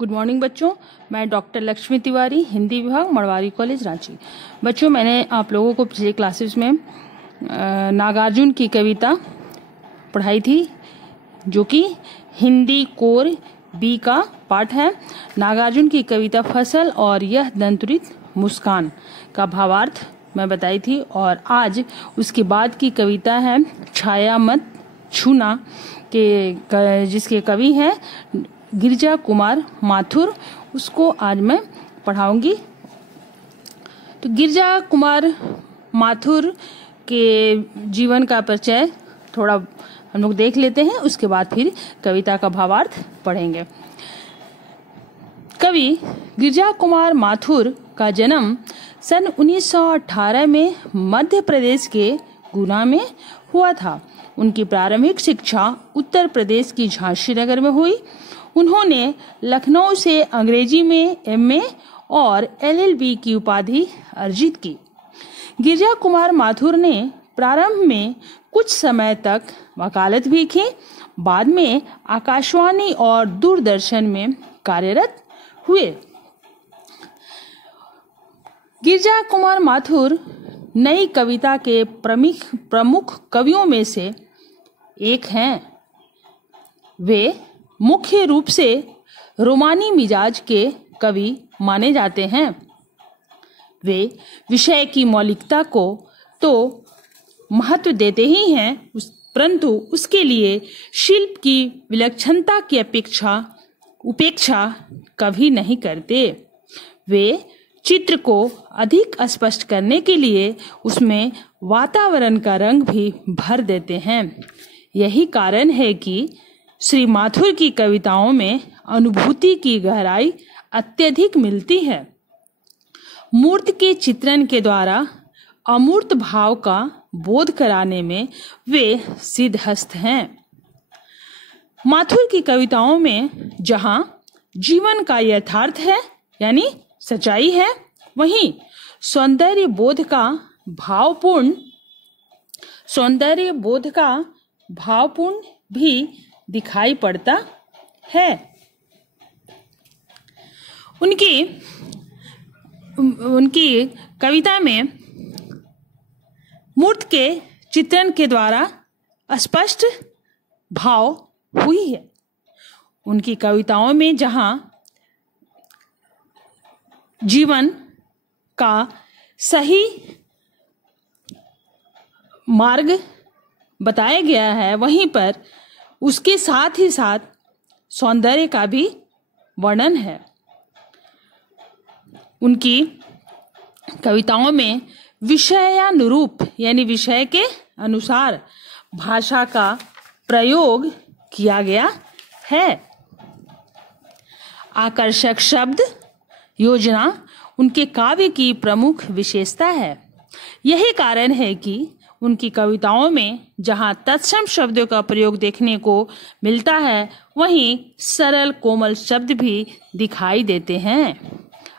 Good morning बच्चों, मैं doctor Lakshmi Tiwari, Hindi विभाग, मड़वारी कॉलेज, रांची। बच्चों, मैंने आप लोगों को पिछले क्लासेस में नागार्जुन की कविता पढ़ाई थी, जो कि हिंदी कोर बी का पाठ है। नागार्जुन की कविता फसल और यह दंतुरित मुस्कान का भावार्थ मैं बताई थी, और आज उसके बाद की कविता है छाया मत छूना के जिसके कवि हैं गिरिजा कुमार माथुर। उसको आज मैं पढ़ाऊंगी। तो गिरिजा कुमार माथुर के जीवन का परिचय थोड़ा हम लोग देख लेते हैं, उसके बाद फिर कविता का भावार्थ पढ़ेंगे। कवि गिरिजा कुमार माथुर का जन्म सन 1918 में मध्य प्रदेश के गुना में हुआ था। उनकी प्रारंभिक शिक्षा उत्तर प्रदेश की झांसी नगर में हुई। उन्होंने लखनऊ से अंग्रेजी में एमए और एलएलबी की उपाधि अर्जित की। गिरिजा कुमार माथुर ने प्रारंभ में कुछ समय तक वकालत भी की। बाद में आकाशवाणी और दूरदर्शन में कार्यरत हुए। गिरिजा कुमार माथुर नई कविता के प्रमुख कवियों में से एक हैं। वे मुख्य रूप से रोमानी मिजाज के कवि माने जाते हैं। वे विषय की मौलिकता को तो महत्व देते ही हैं, परंतु उसके लिए शिल्प की विलक्षणता की उपेक्षा कभी नहीं करते। वे चित्र को अधिक स्पष्ट करने के लिए उसमें वातावरण का रंग भी भर देते हैं। यही कारण है कि श्री माथुर की कविताओं में अनुभूति की गहराई अत्यधिक मिलती है। मूर्त के चित्रण के द्वारा अमूर्त भाव का बोध कराने में वे सिद्धहस्त हैं। माथुर की कविताओं में जहाँ जीवन का यथार्थ है यानी सच्चाई है, वहीं सौंदर्य बोध का भावपूर्ण भी दिखाई पड़ता है। उनकी कविता में मूर्त के चित्रण के द्वारा स्पष्ट भाव हुई है। उनकी कविताओं में जहां जीवन का सही मार्ग बताया गया है, वहीं पर उसके साथ ही साथ सौंदर्य का भी वर्णन है। उनकी कविताओं में विषयानुरूप यानी विषय के अनुसार भाषा का प्रयोग किया गया है। आकर्षक शब्द योजना उनके काव्य की प्रमुख विशेषता है। यही कारण है कि उनकी कविताओं में जहाँ तत्सम शब्दों का प्रयोग देखने को मिलता है, वहीं सरल कोमल शब्द भी दिखाई देते हैं।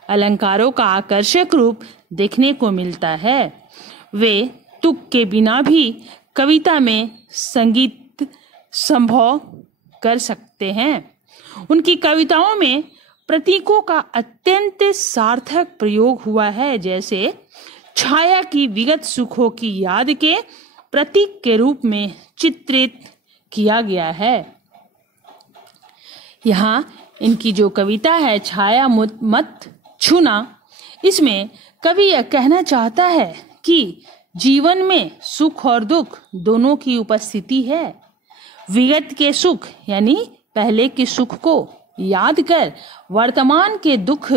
अलंकारों का आकर्षक रूप देखने को मिलता है। वे तुक के बिना भी कविता में संगीत संभव कर सकते हैं। उनकी कविताओं में प्रतीकों का अत्यंत सार्थक प्रयोग हुआ है, जैसे छाया की विगत सुखों की याद के प्रतीक के रूप में चित्रित किया गया है। यहाँ इनकी जो कविता है छाया मत छूना, इसमें कवि यह कहना चाहता है कि जीवन में सुख और दुख दोनों की उपस्थिति है। विगत के सुख यानी पहले के सुख को याद कर वर्तमान के दुख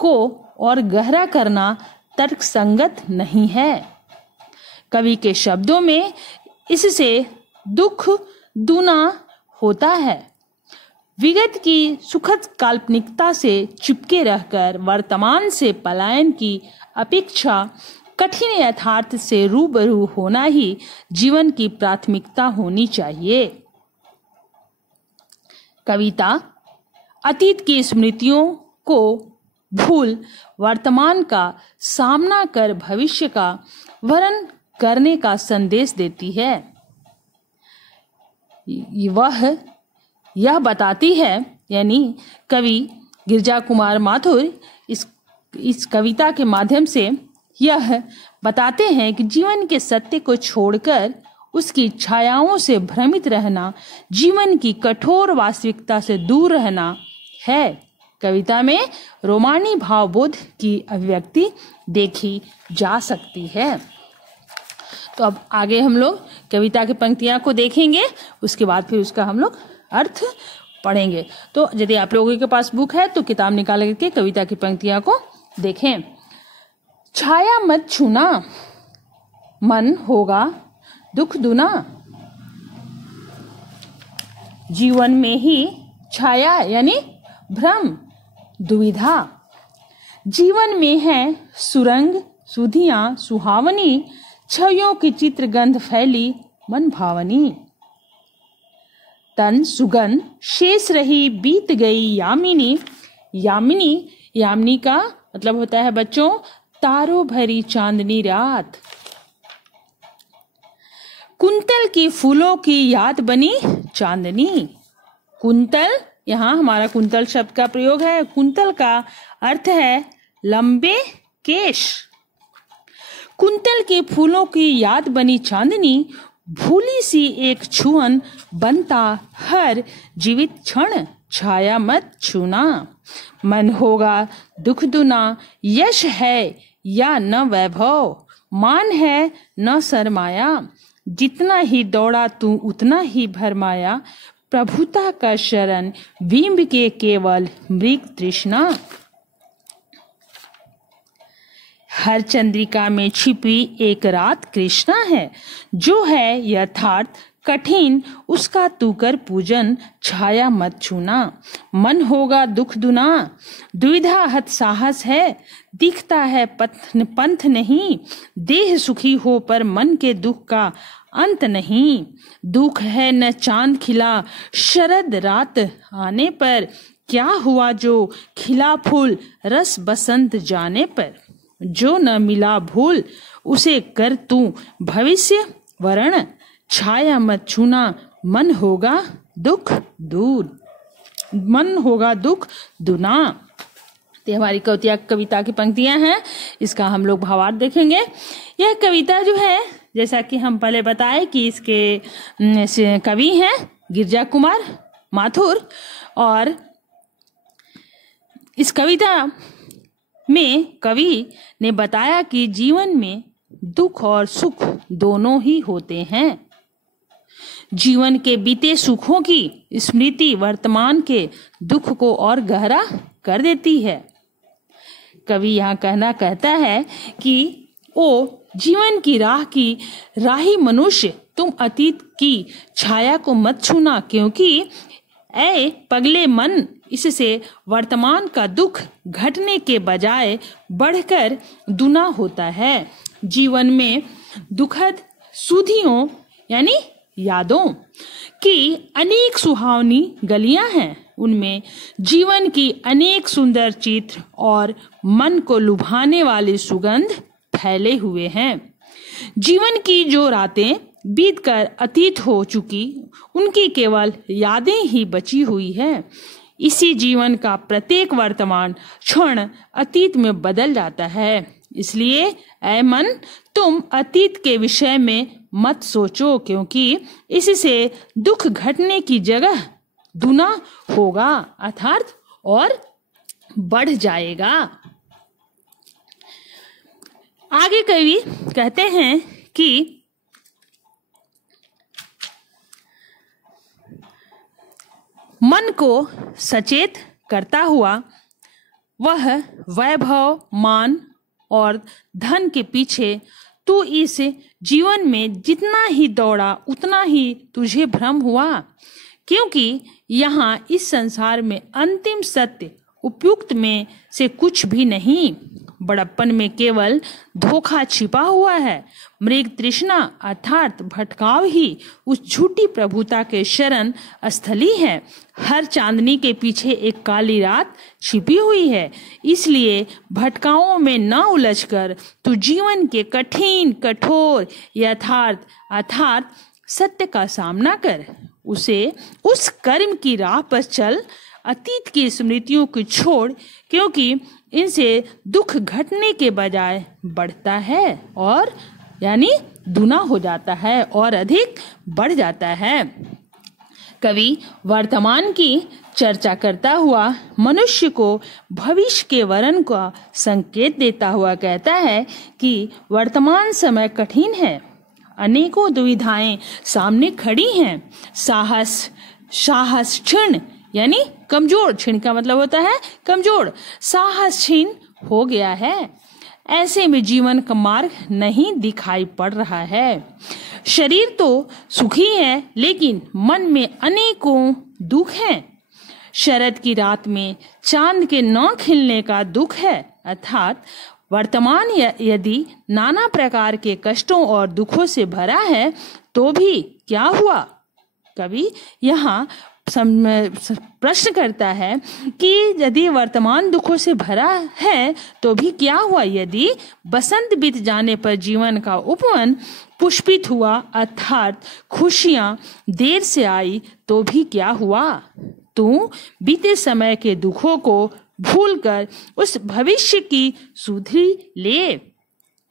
को और गहरा करना तर्क संगत नहीं है। कवि के शब्दों में इससे दुख दूना होता है। विगत की सुखद काल्पनिकता से चिपके रहकर वर्तमान से पलायन की अपेक्षा कठिन यथार्थ से रूबरू होना ही जीवन की प्राथमिकता होनी चाहिए। कविता अतीत की स्मृतियों को भूल वर्तमान का सामना कर भविष्य का वर्ण करने का संदेश देती है। वह यह बताती है यानी कवि गिरिजा कुमार माथुर इस कविता के माध्यम से यह बताते हैं कि जीवन के सत्य को छोड़कर उसकी छायाओं से भ्रमित रहना जीवन की कठोर वास्तविकता से दूर रहना है। कविता में रोमानी भावबोध की अभिव्यक्ति देखी जा सकती है। तो अब आगे हम लोग कविता की पंक्तियां को देखेंगे, उसके बाद फिर उसका हम लोग अर्थ पढ़ेंगे। तो यदि आप लोगों के पास बुक है तो किताब निकाल करके कविता की पंक्तियां को देखें। छाया मत छूना, मन होगा दुख दुना। जीवन में ही छाया यानी भ्रम दुविधा। जीवन में है सुरंग सुधियां सुहावनी, छवियों की चित्र गंध फैली मन भावनी। तन सुगंध शेष रही बीत गई यामिनी। यामिनी का मतलब होता है बच्चों तारों भरी चांदनी रात। कुंतल की फूलों की याद बनी चांदनी। कुंतल, यहाँ हमारा कुंतल शब्द का प्रयोग है। कुंतल का अर्थ है लंबे केश। कुंतल के फूलों की याद बनी चांदनी, भूली सी एक छुअन बनता हर जीवित क्षण। छाया मत छूना, मन होगा दुख दुना। यश है या न वैभव, मान है न शर्माया। जितना ही दौड़ा तू उतना ही भरमाया, प्रभुता का शरण बिंब के केवल मृग तृष्णा। हर चंद्रिका में छिपी एक रात कृष्णा है, जो है यथार्थ कठिन उसका तू कर पूजन। छाया मत छूना, मन होगा दुख दुना। दुविधा हत साहस है, दिखता है पंथ नहीं। देह सुखी हो पर मन के दुख का अंत नहीं। दुख है न चांद खिला शरद रात आने पर, क्या हुआ जो खिला फूल रस बसंत जाने पर। जो न मिला भूल उसे कर तू भविष्य वरण। छाया मत छूना, मन होगा दुख दूर, मन होगा दुख दुना। तो हमारी कविता की पंक्तियां हैं, इसका हम लोग भावार्थ देखेंगे। यह कविता जो है, जैसा कि हम पहले बताए कि इसके कवि हैं गिरिजा कुमार माथुर, और इस कविता में कवि ने बताया कि जीवन में दुख और सुख दोनों ही होते हैं। जीवन के बीते सुखों की स्मृति वर्तमान के दुख को और गहरा कर देती है। कवि यहाँ कहता है कि ओ जीवन की राही मनुष्य, तुम अतीत की छाया को मत छूना, क्योंकि ऐ पगले मन, इससे वर्तमान का दुख घटने के बजाय बढ़कर दुना होता है। जीवन में दुखद सुधियों यानी यादों की अनेक सुहावनी गलियां हैं। उनमें जीवन की अनेक सुंदर चित्र और मन को लुभाने वाली सुगंध फैले हुए हैं। जीवन की जो रातें बीतकर अतीत हो चुकी, उनकी केवल यादें ही बची हुई है। इसी जीवन का प्रत्येक वर्तमान क्षण अतीत में बदल जाता है। इसलिए ऐ मन, तुम अतीत के विषय में मत सोचो, क्योंकि इससे दुख घटने की जगह दुना होगा अर्थात और बढ़ जाएगा। आगे कवि कहते हैं कि मन को सचेत करता हुआ वह वैभव, मान और धन के पीछे तू इस जीवन में जितना ही दौड़ा उतना ही तुझे भ्रम हुआ, क्योंकि यहाँ इस संसार में अंतिम सत्य उपयुक्त में से कुछ भी नहीं। बड़प्पन में केवल धोखा छिपा हुआ है। मृग तृष्णा अर्थात भटकाव ही उस झूठी प्रभुता के शरण स्थली है। हर चांदनी के पीछे एक काली रात छिपी हुई है। इसलिए भटकाओं में न उलझकर तू जीवन के कठिन कठोर यथार्थ अर्थात सत्य का सामना कर। उसे उस कर्म की राह पर चल अतीत की स्मृतियों को छोड़, क्योंकि इनसे दुख घटने के बजाय बढ़ता है और यानी दुना हो जाता है और अधिक बढ़ जाता है। कवि वर्तमान की चर्चा करता हुआ मनुष्य को भविष्य के वरन का संकेत देता हुआ कहता है कि वर्तमान समय कठिन है, अनेकों दुविधाएं सामने खड़ी हैं, साहस क्षीण यानी कमजोर, क्षीण का मतलब होता है कमजोर, साहस क्षीण हो गया है। ऐसे में जीवन का मार्ग नहीं दिखाई पड़ रहा है। शरीर तो सुखी है, लेकिन मन में अनेकों दुख हैं। शरद की रात में चांद के न खिलने का दुख है, अर्थात वर्तमान यदि नाना प्रकार के कष्टों और दुखों से भरा है तो भी क्या हुआ। कवि यहाँ प्रश्न करता है कि यदि वर्तमान दुखों से भरा है तो भी क्या हुआ। यदि बसंत बीत जाने पर जीवन का उपवन पुष्पित हुआ, अर्थात खुशियां देर से आई, तो भी क्या हुआ। तू बीते समय के दुखों को भूलकर उस भविष्य की सुधि ले,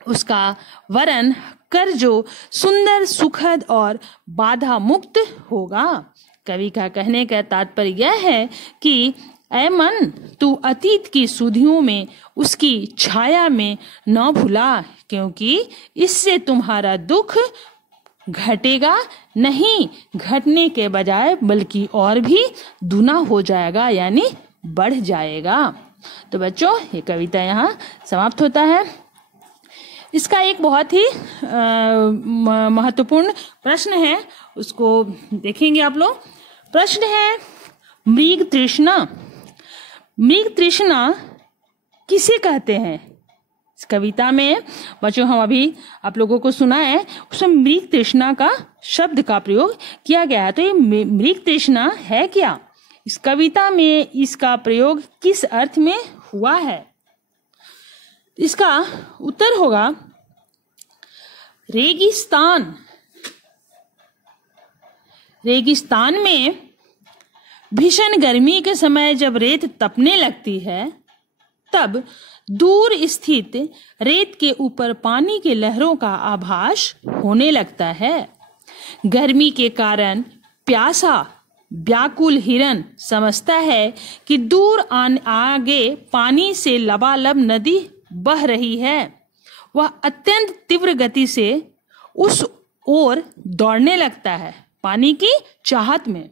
उसका वरन कर जो सुंदर, सुखद और बाधा मुक्त होगा। कवि का कहने का तात्पर्य यह है कि ऐ मन, तू अतीत की सुधियों में उसकी छाया में न भुला, क्योंकि इससे तुम्हारा दुख घटेगा नहीं, घटने के बजाय बल्कि और भी दुना हो जाएगा यानी बढ़ जाएगा। तो बच्चों, ये कविता यहाँ समाप्त होता है। इसका एक बहुत ही महत्वपूर्ण प्रश्न है, उसको देखेंगे आप लोग। प्रश्न है, मृग तृष्णा। मृग तृष्णा किसे कहते हैं। इस कविता में बच्चों हम अभी आप लोगों को सुना है, उसमें मृग तृष्णा का शब्द का प्रयोग किया गया है। तो ये मृग तृष्णा है क्या। इस कविता में इसका प्रयोग किस अर्थ में हुआ है। इसका उत्तर होगा रेगिस्तान। रेगिस्तान में भीषण गर्मी के समय जब रेत तपने लगती है, तब दूर स्थित रेत के ऊपर पानी के लहरों का आभास होने लगता है। गर्मी के कारण प्यासा व्याकुल हिरन समझता है कि दूर आगे पानी से लबालब नदी बह रही है। वह अत्यंत तीव्र गति से उस ओर दौड़ने लगता है। पानी की चाहत में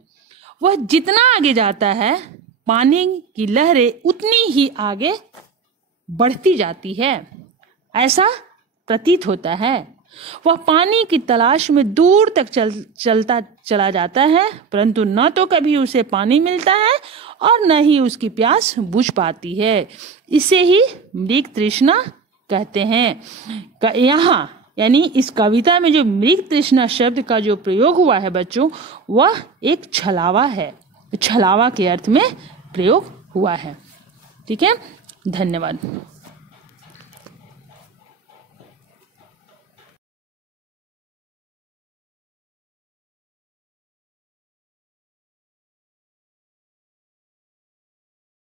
वह जितना आगे जाता है, पानी की लहरें उतनी ही आगे बढ़ती जाती है, ऐसा प्रतीत होता है। वह पानी की तलाश में दूर तक चलता चला जाता है, परंतु न तो कभी उसे पानी मिलता है और न ही उसकी प्यास बुझ पाती है। इसे ही मृग तृष्णा कहते हैं। यहाँ यानी इस कविता में जो मृग तृष्णा शब्द का जो प्रयोग हुआ है बच्चों, वह एक छलावा है, छलावा के अर्थ में प्रयोग हुआ है। ठीक है, धन्यवाद।